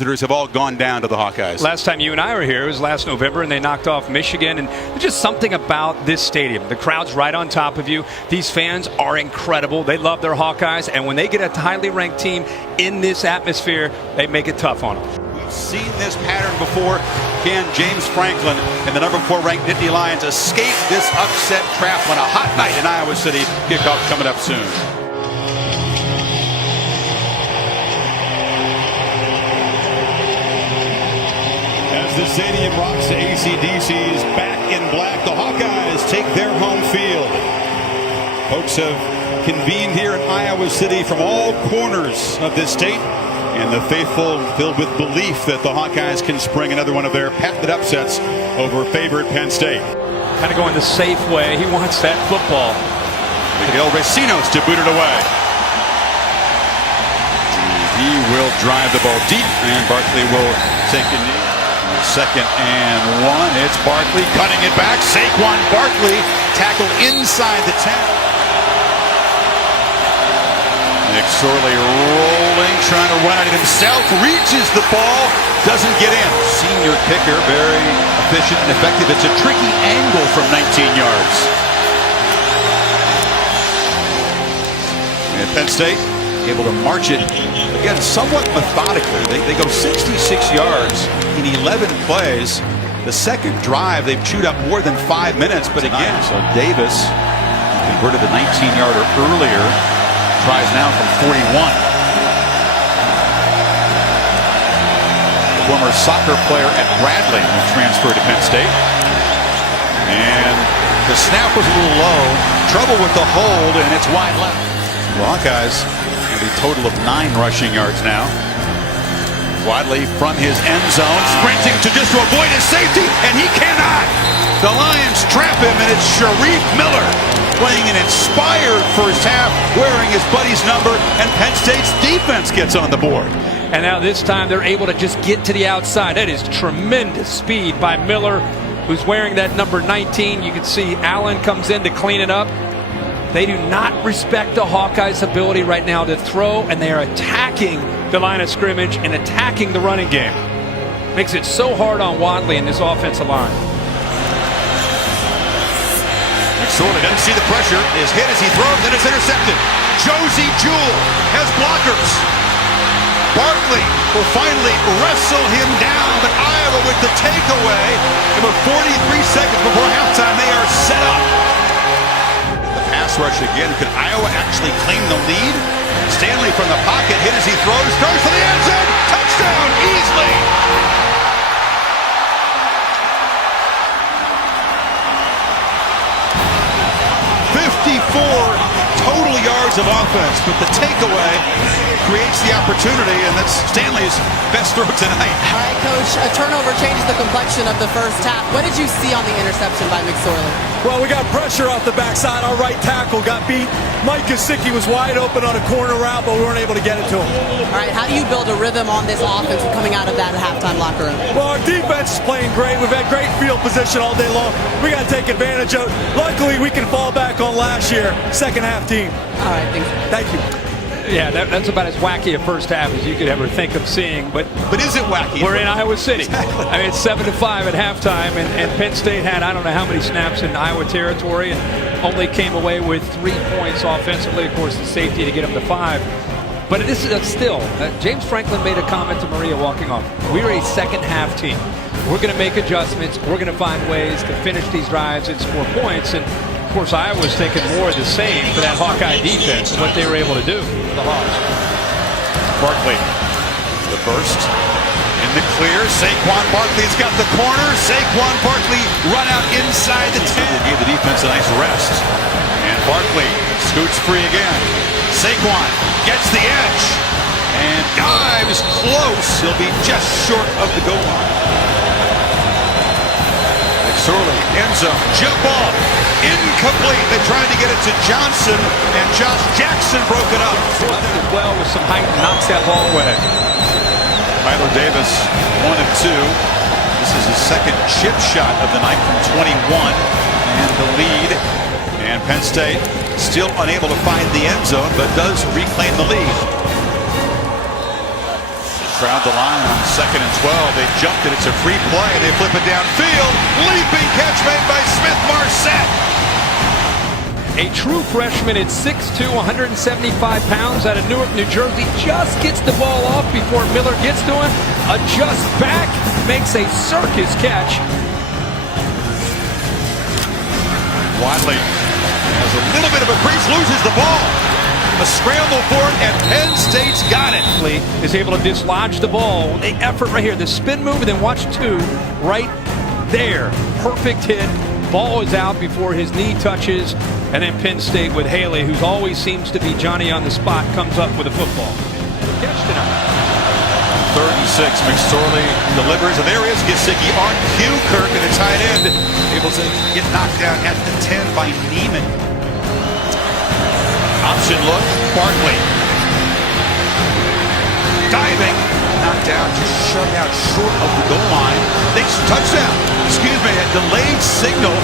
Visitors have all gone down to the Hawkeyes. Last time you and I were here, it was last November, and they knocked off Michigan. And there's just something about this stadium. The crowd's right on top of you. These fans are incredible. They love their Hawkeyes. And when they get a highly ranked team in this atmosphere, they make it tough on them. We've seen this pattern before. Can James Franklin and the number 4 ranked Nittany Lions escape this upset trap on a hot night in Iowa City? Kickoff coming up soon. The stadium rocks, the AC/DC is back in black. The Hawkeyes take their home field. Folks have convened here in Iowa City from all corners of this state, and the faithful filled with belief that the Hawkeyes can spring another one of their patented upsets over favorite Penn State. Kind of going the safe way. He wants that football. Miguel Recinos to boot it away. He will drive the ball deep, and Barkley will take a knee. 2nd and 1. It's Barkley cutting it back. Saquon Barkley tackle inside the 10. McSorley rolling, trying to run it himself. Reaches the ball, doesn't get in. Senior kicker, very efficient and effective. It's a tricky angle from 19 yards. And Penn State able to march it, again, somewhat methodically. They go 66 yards in 11 plays. The second drive, they've chewed up more than 5 minutes, but again, so Davis converted the 19-yarder earlier, tries now from 41. The former soccer player at Bradley who transferred to Penn State. And the snap was a little low, trouble with the hold, and it's wide left. The Hawkeyes have a total of 9 rushing yards now. Wadley from his end zone, sprinting to just to avoid his safety, and he cannot. The Lions trap him, and it's Sharif Miller playing an inspired first half, wearing his buddy's number, and Penn State's defense gets on the board. And now this time they're able to just get to the outside. That is tremendous speed by Miller, who's wearing that number 19. You can see Allen comes in to clean it up. They do not respect the Hawkeyes' ability right now to throw, and they are attacking the line of scrimmage and attacking the running game. Makes it so hard on Wadley in this offensive line. McSorley doesn't see the pressure, is hit as he throws, and it's intercepted. Josie Jewell has blockers. Barkley will finally wrestle him down, but Iowa with the takeaway. About 43 seconds before halftime, they are set up. Pass rush again. Could Iowa actually claim the lead? Stanley from the pocket, hit as he throws, goes to the end zone, touchdown easily. Total yards of offense, but the takeaway creates the opportunity, and that's Stanley's best throw tonight. All right, Coach, a turnover changes the complexion of the first half. What did you see on the interception by McSorley? Well, we got pressure off the backside. Our right tackle got beat. Mike Gesicki was wide open on a corner route, but we weren't able to get it to him. All right, how do you build a rhythm on this offense coming out of that halftime locker room? Well, our defense is playing great. We've had great field position all day long. We got to take advantage of it. Luckily, we can fall back on last year, second half team. All right, thank you. Yeah, that's about as wacky a first half as you could ever think of seeing. But is it wacky? We're in Iowa City. Exactly. I mean, it's 7-5 at halftime, and Penn State had I don't know how many snaps in Iowa territory and only came away with 3 points offensively. Of course, the safety to get them to 5. But this is still, James Franklin made a comment to Maria walking off. We're a second half team. We're going to make adjustments. We're going to find ways to finish these drives and score points. And of course, Iowa's taking more of the same for that Hawkeye defense and what they were able to do for the Hawks. Barkley, the burst in the clear. Saquon Barkley's got the corner. Saquon Barkley run out inside the 10. Gave the defense a nice rest. And Barkley scoots free again. Saquon gets the edge and dives close. He'll be just short of the goal line. McSorley, end zone, jump ball. Incomplete. They tried to get it to Johnson, and Josh Jackson broke it up. As well with some height, knocks that ball away. Tyler Davis, 1 of 2. This is his second chip shot of the night from 21, and the lead. And Penn State still unable to find the end zone, but does reclaim the lead. Crowd the line on 2nd and 12. They jumped it. It's a free play. They flip it downfield. Leaping catch made by Smith-Marset. A true freshman at 6'2", 175 pounds out of Newark, New Jersey, just gets the ball off before Miller gets to him. Adjusts back, makes a circus catch. Wadley has a little bit of a crease, loses the ball. A scramble for it, and Penn State's got it. Is able to dislodge the ball. The effort right here, the spin move, and then watch two right there. Perfect hit. Ball is out before his knee touches, and then Penn State with Haley, who always seems to be Johnny on the spot, comes up with a football. Catch tonight. 3rd and 6. McSorley delivers, and there is Gesicki on cue. Kirk at the tight end, able to get knocked down at the 10 by Neiman. Option look, Barkley. Diving, knocked down, just shoved out short of the goal line. Thinks touchdown. Excuse me, a delayed signal.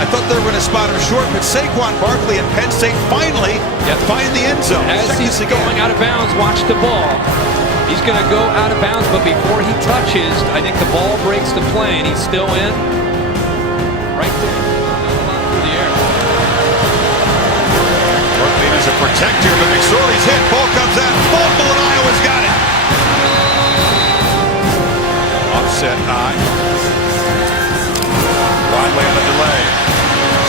I thought they were going to spot him short, but Saquon Barkley and Penn State finally find the end zone. As he's going out of bounds, watch the ball. He's going to go out of bounds, but before he touches, I think the ball breaks the plane. He's still in. Right there. Through the air. Barkley is a protector, but McSorley's hit. Ball comes out. Fumble, and Iowa's got it. Offset high. Wadley on the delay.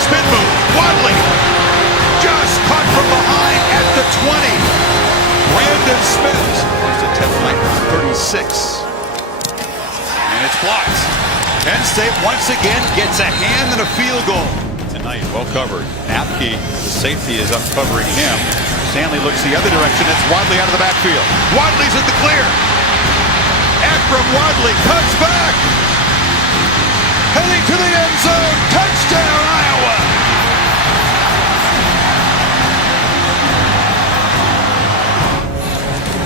Spin move. Wadley just caught from behind at the 20. Brandon Smith is a 10-36. And it's blocked. Penn State once again gets a hand and a field goal. Tonight, well covered. Napke, the safety, is up covering him. Stanley looks the other direction. It's Wadley out of the backfield. Wadley's in the clear. Akram Wadley cuts back. Heading to the end zone. Touchdown, Iowa.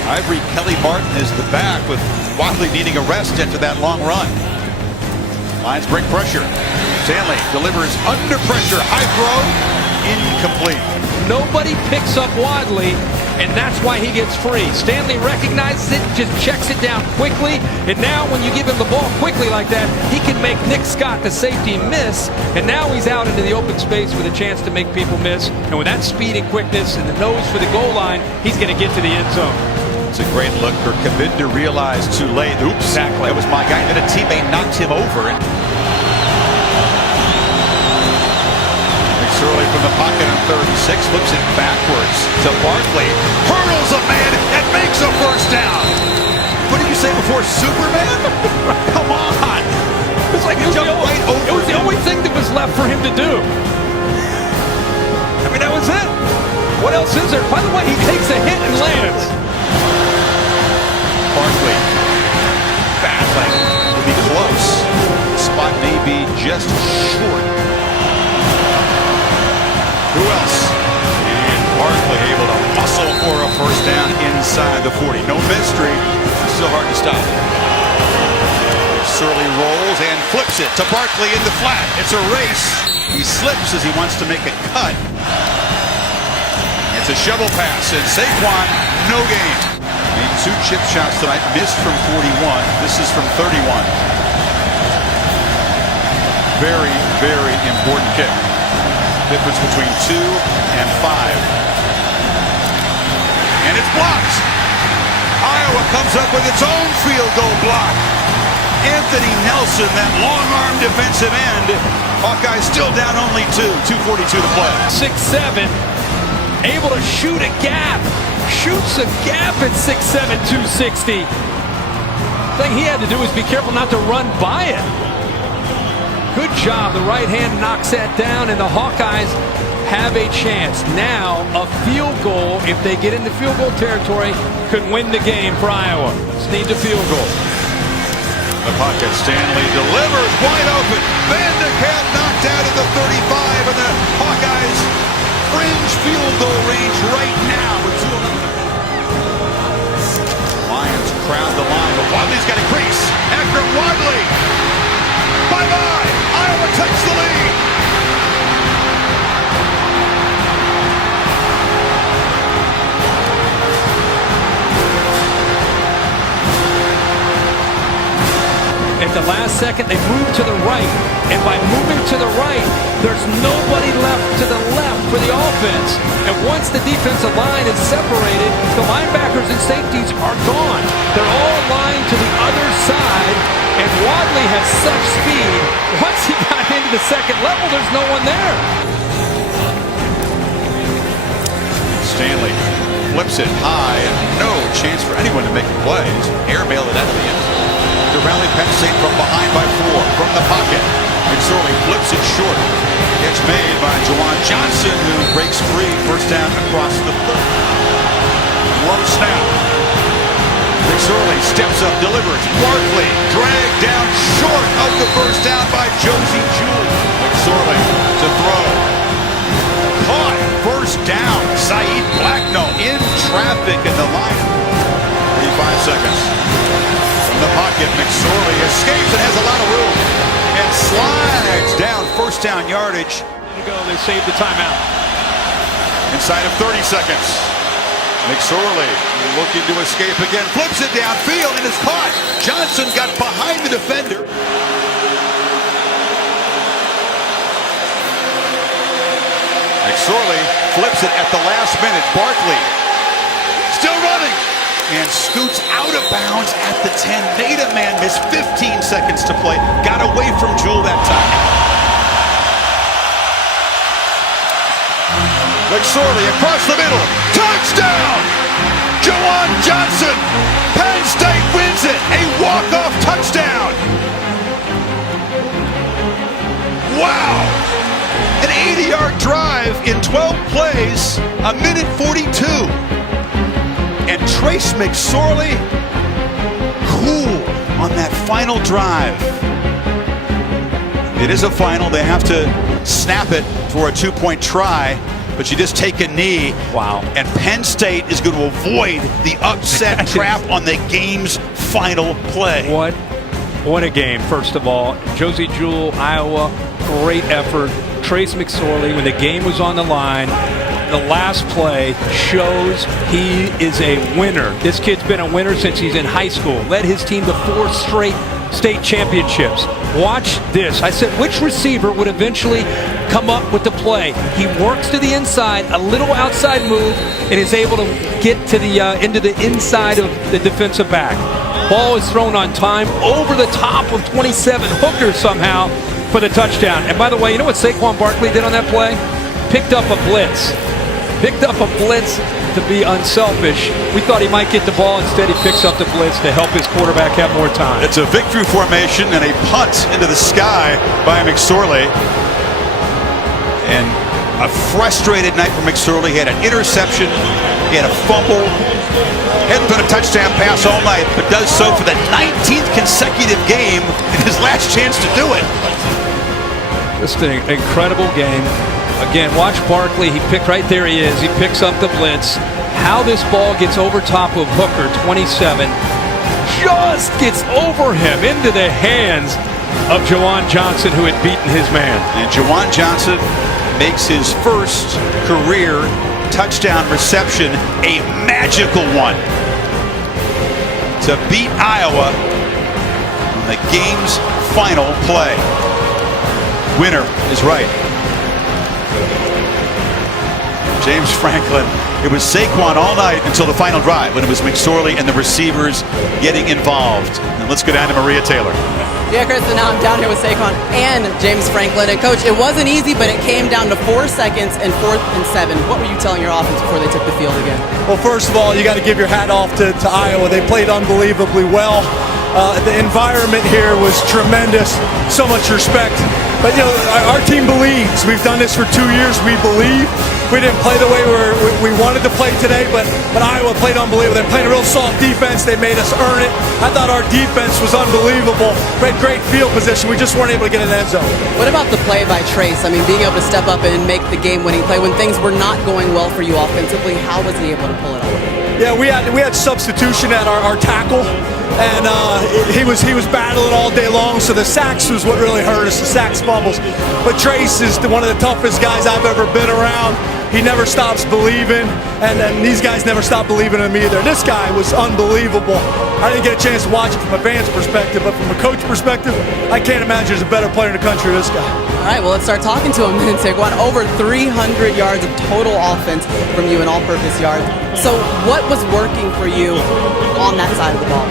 Ivory Kelly Martin is the back, with Wadley needing a rest after that long run. Lions bring pressure. Stanley delivers under pressure. High throw. Incomplete. Nobody picks up Wadley, and that's why he gets free. Stanley recognizes it, just checks it down quickly, and now when you give him the ball quickly like that, he can make Nick Scott, the safety, miss, and now he's out into the open space with a chance to make people miss, and with that speed and quickness and the nose for the goal line, he's going to get to the end zone. It's a great look for Kabinder, realized too late. Oops, exactly. That was my guy. Then a teammate knocked him over. McSorley from the pocket on 36, flips it backwards to Barkley. Hurdles a man and makes a first down. What did you say before, Superman? Come on. It's like it was the only thing that was left for him to do. I mean, that was it. What else is there? By the way, he takes a hit and lands. Barkley battling to be close. The spot may be just short. Who else? And Barkley able to muscle for a first down inside the 40. No mystery. Still hard to stop. Surly rolls and flips it to Barkley in the flat. It's a race. He slips as he wants to make a cut. It's a shovel pass, and Saquon, no gain. Made 2 chip shots tonight, missed from 41. This is from 31. Very, very important kick. Difference between 2 and 5. And it's blocked. Iowa comes up with its own field goal block. Anthony Nelson, that long-arm defensive end. Hawkeyes still down only 2. 2:42 to play. 6'7", able to shoot a gap. Shoots a gap at 6'7", 260. The thing he had to do was be careful not to run by it. Good job. The right hand knocks that down, and the Hawkeyes have a chance. Now, a field goal, if they get into field goal territory, could win the game for Iowa. Just needs a field goal. The pocket, Stanley delivers wide open. Van de Kamp knocked out at the 35, and the Hawkeyes fringe field goal range right now with 2 Lions crowd the line, but Wadley's got a crease. Akram Wadley. Bye-bye. Iowa takes the lead. second, they move to the right. And by moving to the right, there's nobody left to the left for the offense. And once the defensive line is separated, the linebackers and safeties are gone. They're all lined to the other side, and Wadley has such speed. Once he got into the second level, there's no one there. Stanley flips it high, and no chance for anyone to make a play. Airmail it out of the end zone. To rally Penn State from behind by 4 from the pocket. McSorley flips it short. Catch made by Juwan Johnson, who breaks free. First down across the 30. Low snap. McSorley steps up, delivers. Barkley dragged down short of the first down by Josie Jewell. McSorley to throw. Caught. First down. Saeed Blackno in traffic in the line. 35 seconds. From the pocket, McSorley escapes and has a lot of room. And slides down first down yardage. They saved the timeout. Inside of 30 seconds. McSorley looking to escape again. Flips it downfield and is caught. Johnson got behind the defender. McSorley flips it at the last minute. Barkley still running and scoots out of bounds at the 10. Made a man miss. 15 seconds to play. Got away from Jewell that time. McSorley across the middle. Touchdown! Juwan Johnson. Penn State wins it. A walk-off touchdown. Wow! An 80-yard drive in 12 plays. A minute 42. And Trace McSorley, cool on that final drive. It is a final. They have to snap it for a 2-point try, but you just take a knee. Wow. And Penn State is going to avoid the upset trap on the game's final play. What a game, first of all. Josie Jewell, Iowa, great effort. Trace McSorley, when the game was on the line, the last play shows he is a winner. This kid's been a winner since he's in high school. Led his team to 4 straight state championships. Watch this. I said, which receiver would eventually come up with the play? He works to the inside, a little outside move, and is able to get to the into the inside of the defensive back. Ball is thrown on time over the top of 27 Hooker somehow for the touchdown. And by the way, you know what Saquon Barkley did on that play? Picked up a blitz. Picked up a blitz to be unselfish. We thought he might get the ball. Instead, he picks up the blitz to help his quarterback have more time. It's a victory formation and a punt into the sky by McSorley. And a frustrated night for McSorley. He had an interception. He had a fumble. Hadn't done a touchdown pass all night, but does so for the 19th consecutive game in his last chance to do it. Just an incredible game. Again, watch Barkley. He picked right there. He is. He picks up the blitz. How this ball gets over top of Hooker, 27, just gets over him into the hands of Juwan Johnson, who had beaten his man. And Juwan Johnson makes his first career touchdown reception a magical one to beat Iowa in the game's final play. Winner is right. James Franklin. It was Saquon all night until the final drive when it was McSorley and the receivers getting involved. And let's go down to Maria Taylor. Yeah, Chris, and now I'm down here with Saquon and James Franklin. And Coach, it wasn't easy, but it came down to 4 seconds and 4th and 7. What were you telling your offense before they took the field again? Well, first of all, you got to give your hat off to Iowa. They played unbelievably well. The environment here was tremendous. So much respect. But, you know, our team believes. We've done this for 2 years. We believe. We didn't play the way we wanted to play today, but Iowa played unbelievable. They played a real soft defense. They made us earn it. I thought our defense was unbelievable. We had great field position. We just weren't able to get in the end zone. What about the play by Trace? I mean, being able to step up and make the game-winning play when things were not going well for you offensively, how was he able to pull it off? Yeah, we had substitution at our tackle, and he was battling all day long. So the sacks was what really hurt us, the sacks, fumbles. But Trace is one of the toughest guys I've ever been around. He never stops believing, and these guys never stop believing in him either. This guy was unbelievable. I didn't get a chance to watch it from a fan's perspective, but from a coach perspective, I can't imagine there's a better player in the country than this guy. All right, well, let's start talking to him then, Saquon. Over 300 yards of total offense from you in all-purpose yards. So what was working for you on that side of the ball?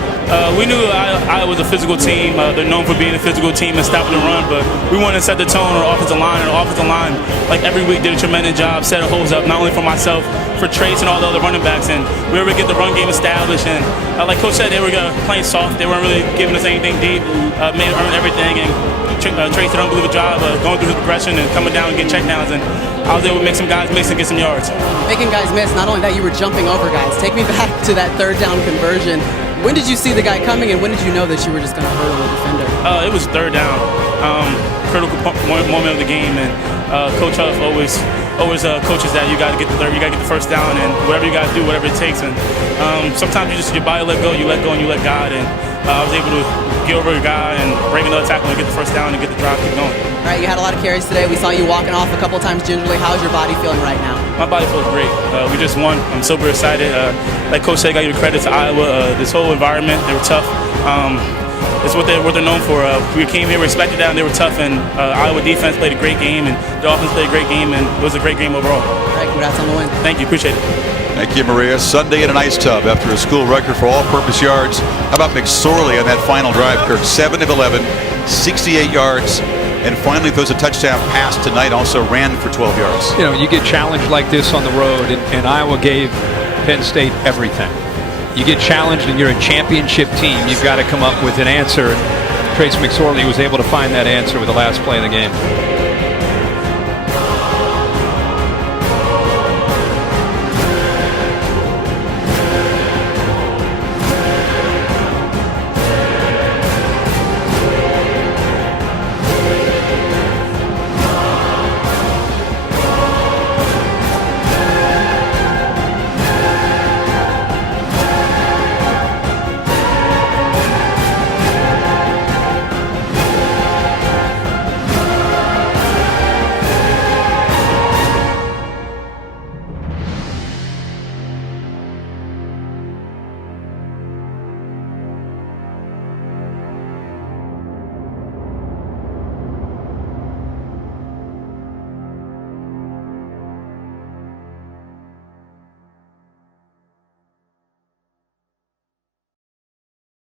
We knew I was a physical team. They're known for being a physical team and stopping the run, but we wanted to set the tone on our offensive line. And our offensive line, like every week, did a tremendous job setting holes up, not only for myself, for Trace and all the other running backs. And we were able to get the run game established. And like Coach said, they were playing soft. They weren't really giving us anything deep, made earn everything. And Trace did an unbelievable job going through his progression and coming down and getting checkdowns. And I was able to make some guys miss and get some yards. Making guys miss, not only that, you were jumping over guys. Take me back to that third down conversion. When did you see the guy coming, and when did you know that you were just going to hurdle the defender? It was third down, critical moment of the game, and Coach Huff always coaches that you got to get the first down, and whatever you got to do, whatever it takes. And sometimes your body let go, and you let God. And I was able to get over a guy and break another tackle and get the first down and get the drive keep going. All right, you had a lot of carries today. We saw you walking off a couple times gingerly. How's your body feeling right now? My body feels great. We just won. I'm super excited. Like Coach said, I got to give credit to Iowa. This whole environment, they were tough. It's what they're known for. We came here, respected that, and they were tough. And Iowa defense played a great game, and the offense played a great game, and it was a great game overall. All right, congrats on the win. Thank you. Appreciate it. Thank you, Maria. Sunday in an ice tub after a school record for all-purpose yards. How about McSorley on that final drive, Kirk? 7 of 11, 68 yards, and finally throws a touchdown pass tonight. Also ran for 12 yards. You know, you get challenged like this on the road, and Iowa gave Penn State everything. You get challenged and you're a championship team. You've got to come up with an answer. Trace McSorley was able to find that answer with the last play of the game.